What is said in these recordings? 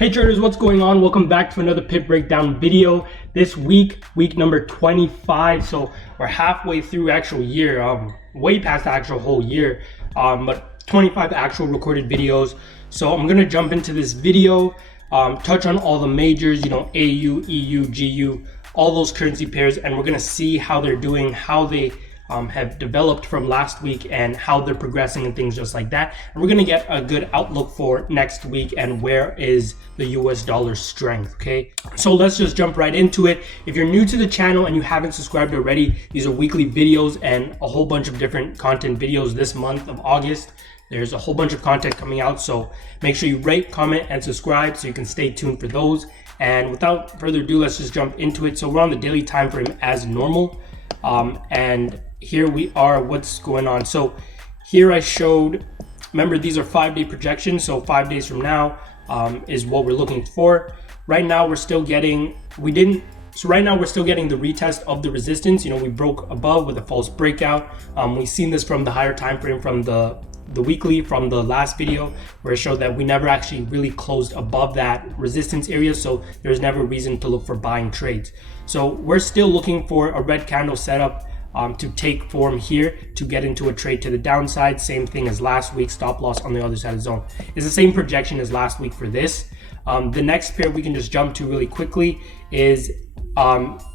Hey traders, what's going on? Welcome back to another Pip Breakdown video. This week number 25. So we're halfway through actual year, way past the actual whole year, but 25 actual recorded videos. So I'm gonna jump into this video, touch on all the majors, AU, EU, GU, all those currency pairs, and we're gonna see how they're doing, how they have developed from last week and how they're progressing and things just like that. And we're going to get a good outlook for next week and where is the US dollar strength. Okay, so let's just jump right into it. If you're new to the channel and you haven't subscribed already, these are weekly videos and a whole bunch of different content videos this month of August. There's a whole bunch of content coming out, so make sure you rate, comment, and subscribe so you can stay tuned for those. And without further ado, let's just jump into it. So we're on the daily time frame as normal, and here we are. What's going on? So here I showed, remember these are 5-day projections, so 5 days from now is what we're looking for. Right now we're still getting the retest of the resistance. We broke above with a false breakout. We've seen this from the higher time frame, from the weekly, from the last video where it showed that we never actually really closed above that resistance area, so there's never reason to look for buying trades. So we're still looking for a red candle setup to take form here to get into a trade to the downside. Same thing as last week, stop loss on the other side of the zone. It's the same projection as last week for this. The next pair we can just jump to really quickly is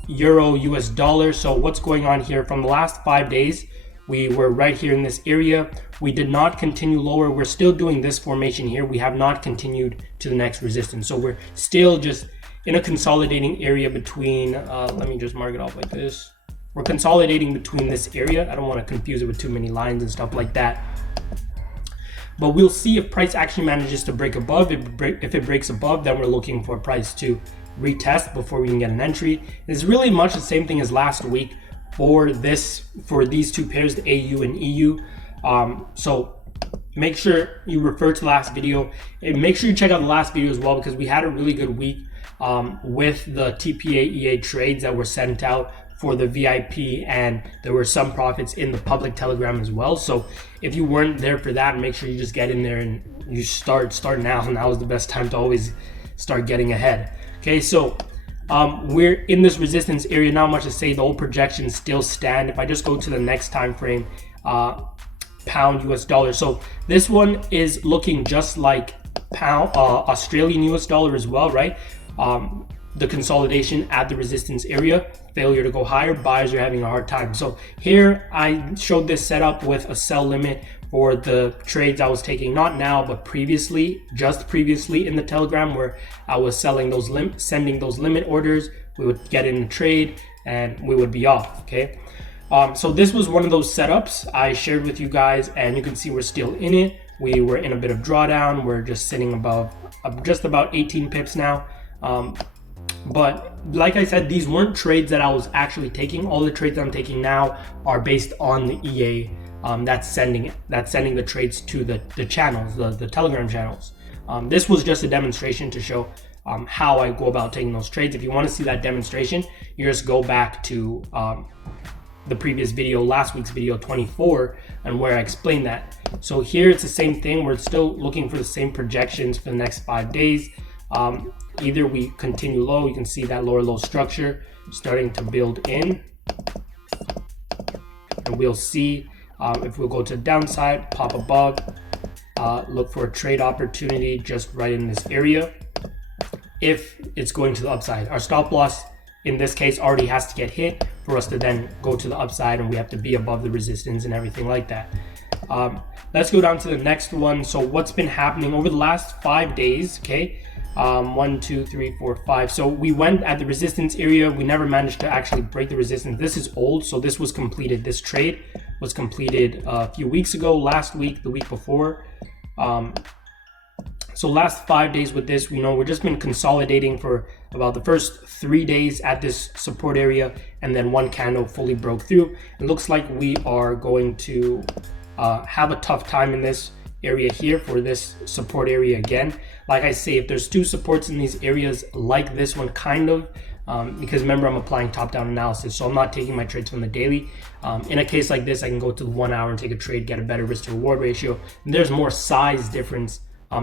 Euro US dollar. So what's going on here? From the last 5 days, we were right here in this area. We did not continue lower. We're still doing this formation here. We have not continued to the next resistance. So we're still just in a consolidating area between, let me just mark it off like this. We're consolidating between this area. I don't want to confuse it with too many lines and stuff like that. But we'll see if price actually manages to break above. If it breaks above, then we're looking for price to retest before we can get an entry. It's really much the same thing as last week for these two pairs, the AU and EU. So make sure you refer to the last video and make sure you check out the last video as well, because we had a really good week with the TPA EA trades that were sent out for the VIP, and there were some profits in the public telegram as well. So if you weren't there for that, make sure you just get in there and you start now. Now is the best time to always start getting ahead. Okay, so we're in this resistance area. Not much to say. The old projections still stand. If I just go to the next time frame, pound US dollar, so this one is looking just like pound Australian US dollar as well, right? The consolidation at the resistance area, failure to go higher, buyers are having a hard time. So here I showed this setup with a sell limit for the trades I was taking, not now, but just previously in the telegram, where I was selling those sending those limit orders. We would get in a trade and we would be off. Okay, so this was one of those setups I shared with you guys, and you can see we're still in it. We were in a bit of drawdown. We're just sitting above just about 18 pips now. But like I said, these weren't trades that I was actually taking. All the trades I'm taking now are based on the EA that's sending the trades to the channels, the Telegram channels. This was just a demonstration to show how I go about taking those trades. If you want to see that demonstration, you just go back to the previous video, last week's video 24, and where I explained that. So here it's the same thing. We're still looking for the same projections for the next 5 days. Either we continue low, you can see that lower low structure starting to build in, and we'll see if we'll go to the downside, pop above, look for a trade opportunity just right in this area. If it's going to the upside, our stop loss in this case already has to get hit for us to then go to the upside, and we have to be above the resistance and everything like that. Let's go down to the next one. So what's been happening over the last 5 days? Okay, 1 2 3 4 5. So we went at the resistance area. We never managed to actually break the resistance. This is old, so this was completed. This trade was completed a few weeks ago, last week, the week before. So last 5 days with this, we've just been consolidating for about the first 3 days at this support area, and then one candle fully broke through. It looks like we are going to have a tough time in this area here for this support area again. Like I say, if there's two supports in these areas like this one, because remember, I'm applying top-down analysis, so I'm not taking my trades from the daily. In a case like this, I can go to the 1 hour and take a trade, get a better risk to reward ratio. And there's more size difference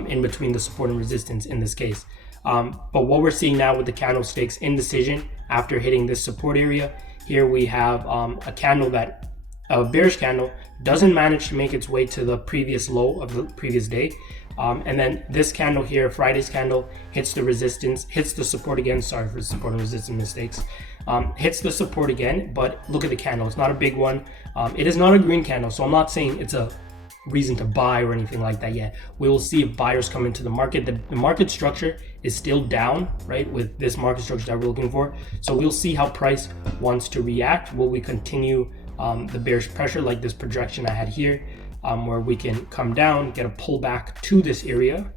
in between the support and resistance in this case. But what we're seeing now with the candlesticks indecision after hitting this support area, here we have a candle that, a bearish candle, doesn't manage to make its way to the previous low of the previous day. And then this candle here, Friday's candle, hits the resistance, hits the support again. Sorry for support and resistance mistakes. Hits the support again, but look at the candle. It's not a big one. It is not a green candle, so I'm not saying it's a reason to buy or anything like that yet. We will see if buyers come into the market. The market structure is still down, right, with this market structure that we're looking for. So we'll see how price wants to react. Will we continue the bearish pressure like this projection I had here, where we can come down, get a pullback to this area,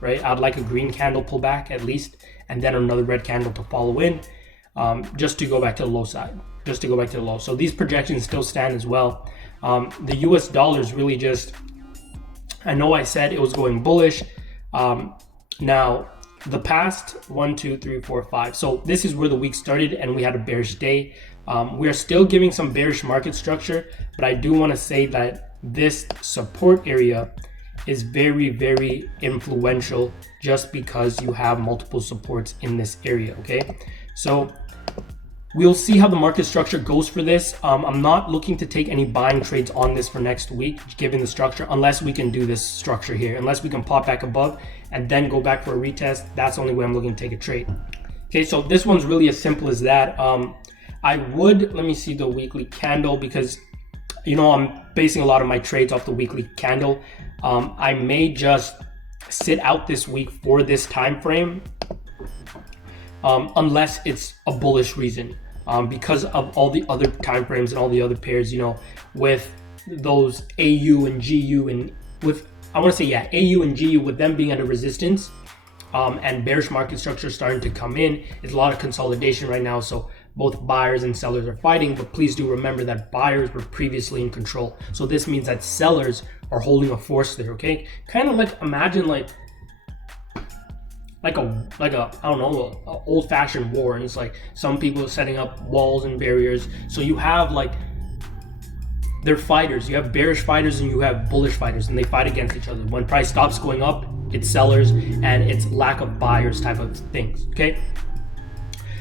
right? I'd like a green candle pullback at least, and then another red candle to follow in, just to go back to the low side, just to go back to the low. So these projections still stand as well. The US dollar is really just, I know I said it was going bullish. Now, the past 1, 2, 3, 4, 5. So this is where the week started and we had a bearish day. We are still giving some bearish market structure, but I do want to say that this support area is very, very influential just because you have multiple supports in this area, okay? So we'll see how the market structure goes for this. I'm not looking to take any buying trades on this for next week, given the structure, unless we can do this structure here, unless we can pop back above and then go back for a retest. That's the only way I'm looking to take a trade. Okay, so this one's really as simple as that. I would, let me see the weekly candle, because you know I'm basing a lot of my trades off the weekly candle. I may just sit out this week for this time frame, unless it's a bullish reason, because of all the other time frames and all the other pairs, you know, with those AU and GU, and with, I want to say, yeah, AU and GU, with them being at a resistance, and bearish market structure starting to come in. It's a lot of consolidation right now, so both buyers and sellers are fighting. But please do remember that buyers were previously in control, so this means that sellers are holding a force there. Okay, kind of like, imagine like a I don't know, a old-fashioned war, and it's like some people are setting up walls and barriers. So you have like, they're fighters. You have bearish fighters and you have bullish fighters, and they fight against each other. When price stops going up, it's sellers and it's lack of buyers type of things. Okay,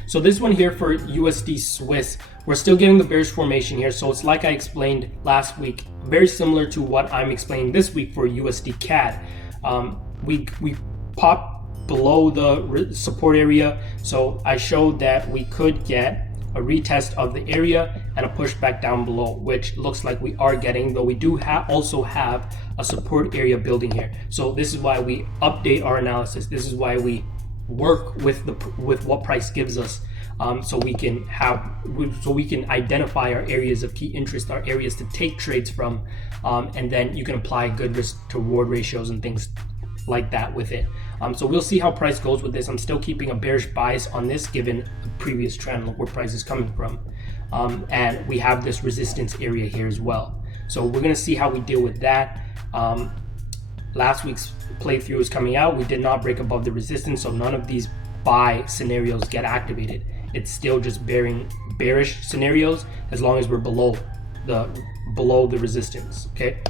so this one here for USD Swiss, we're still getting the bearish formation here. So it's like I explained last week, very similar to what I'm explaining this week for USD CAD. We popped below the support area, so I showed that we could get a retest of the area and a push back down below, which looks like we are getting, though we do also have a support area building here. So this is why we update our analysis. This is why we work with what price gives us, so we can identify our areas of key interest, our areas to take trades from, and then you can apply good risk to reward ratios and things like that with it. So we'll see how price goes with this. I'm still keeping a bearish bias on this given the previous trend, look where price is coming from, and we have this resistance area here as well. So we're going to see how we deal with that. Last week's playthrough is coming out. We did not break above the resistance, so none of these buy scenarios get activated. It's still just bearish scenarios as long as we're below the resistance. Okay,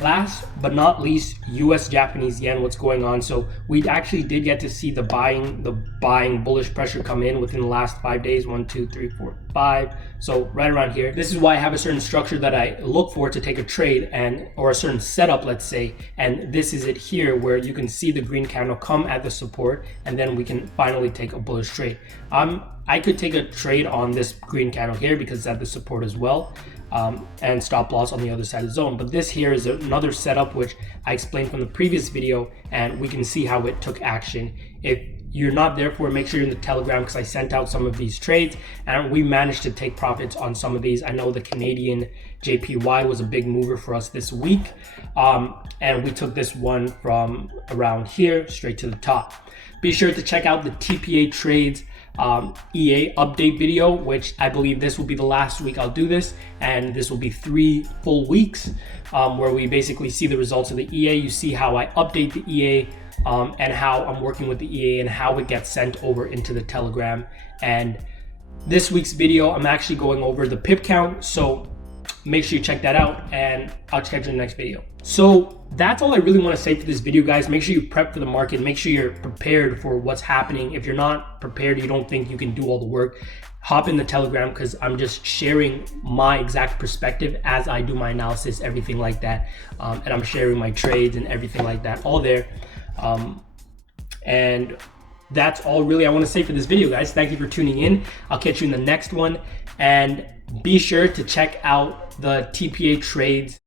last but not least, US Japanese yen. What's going on? So we actually did get to see the buying bullish pressure come in within the last 5 days. 1, 2, 3, 4, 5. So right around here. This is why I have a certain structure that I look for to take a trade, or a certain setup, let's say. And this is it here, where you can see the green candle come at the support, and then we can finally take a bullish trade. I could take a trade on this green candle here because it's at the support as well. And stop loss on the other side of the zone. But this here is another setup which I explained from the previous video, and we can see how it took action. If you're not there for it, make sure you're in the Telegram, because I sent out some of these trades and we managed to take profits on some of these. I know the Canadian JPY was a big mover for us this week, and we took this one from around here straight to the top. Be sure to check out the TPA trades EA update video, which I believe this will be the last week I'll do this, and this will be 3 full weeks, where we basically see the results of the EA. You see how I update the EA, and how I'm working with the EA and how it gets sent over into the Telegram. And this week's video, I'm actually going over the pip count. So make sure you check that out, and I'll catch you in the next video. So that's all I really want to say for this video, guys. Make sure you prep for the market. Make sure you're prepared for what's happening. If you're not prepared, you don't think you can do all the work, hop in the Telegram, because I'm just sharing my exact perspective as I do my analysis, everything like that. And I'm sharing my trades and everything like that all there. And that's all really I want to say for this video, guys. Thank you for tuning in. I'll catch you in the next one. And be sure to check out the TPA trades